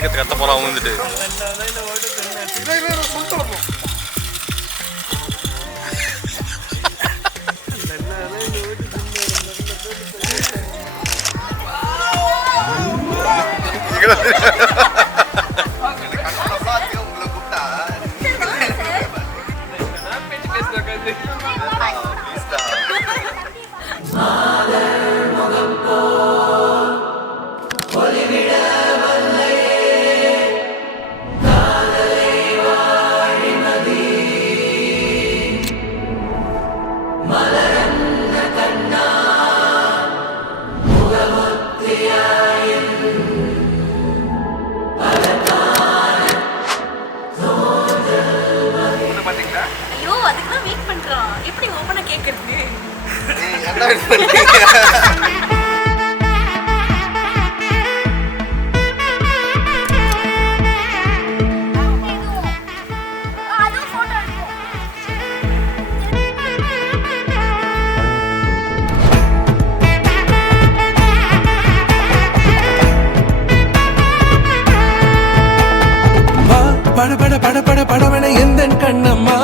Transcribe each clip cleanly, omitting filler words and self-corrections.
எடுக்கிறதுக்கு கத்த போறான் வந்துட்டு. படவன எந்த கண்ணம்மா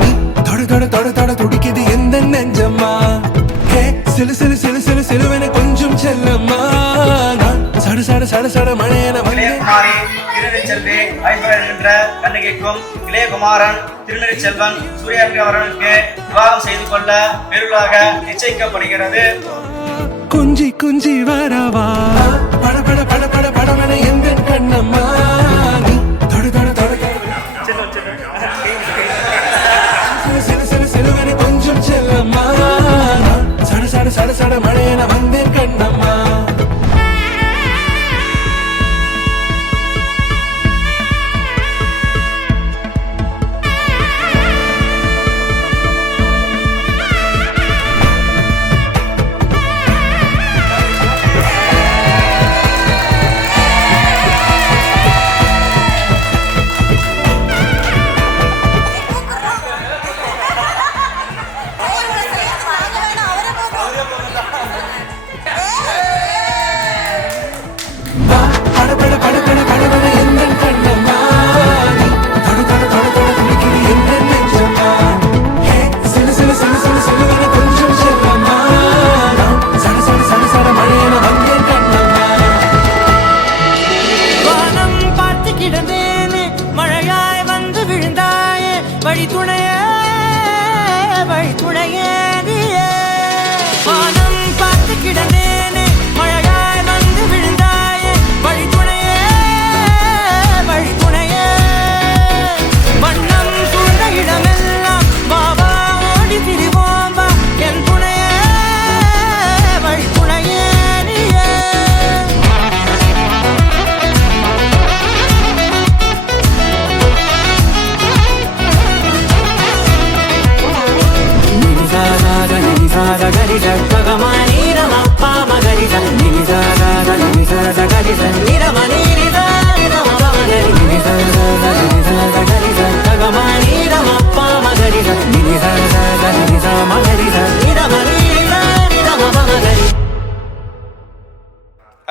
நீ தொட தொட தொட தொட துடிக்குது எந்த நெஞ்சம்மா ஹே சிலு சிலு சிலு சிலு சிலுவன கொஞ்சம் செல்லம்மா சட சட சட சட மழையன இளையகுமாரி திருநெல்வேலி என்ற கண்ணகிக்கும் இளையகுமாரன் திருநெல்வேலி சூர்யாண்டி அவர்களுக்கு விவாகம் செய்து கொள்ள பெருளாக நிச்சயிக்கப்படுகிறது. குஞ்சி குஞ்சி வரவா பட பட பட பட படவன எந்த கண்ணம்மா நீ தொட தொட தொட கொஞ்சம் செல்லம்மா சட சட சட சட மழையன வந்தேன் கண்ணம்மா.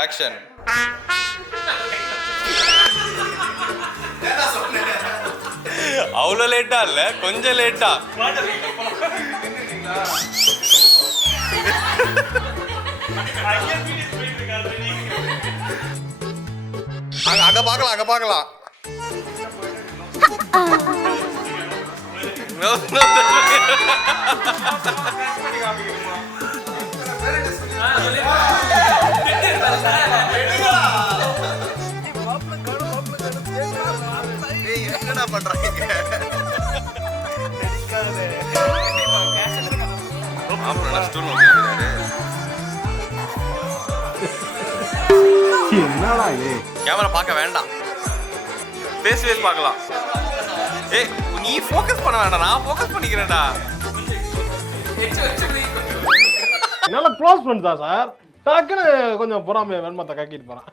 Action. அவ்வளோ லேட்டா இல்ல, கொஞ்சம் லேட்டா. அங்க பார்க்கலாம், அங்க பார்க்கலாம். என்னடா பண்றாங்க? கேமரா பார்க்க வேண்டாம், ஃபேஸ் ஃபேஸ் பார்க்கலாம். ஏய் நீ ஃபோக்கஸ் பண்ண வேண்டாம், நான் ஃபோக்கஸ் பண்ணிக்கிறேன்டா. என்னால க்ளோஸ் பண்ணிட்டா சார், டக்குன்னு கொஞ்சம் பொறாமையை வெண்மத்தை கக்கிட்டு போறான்.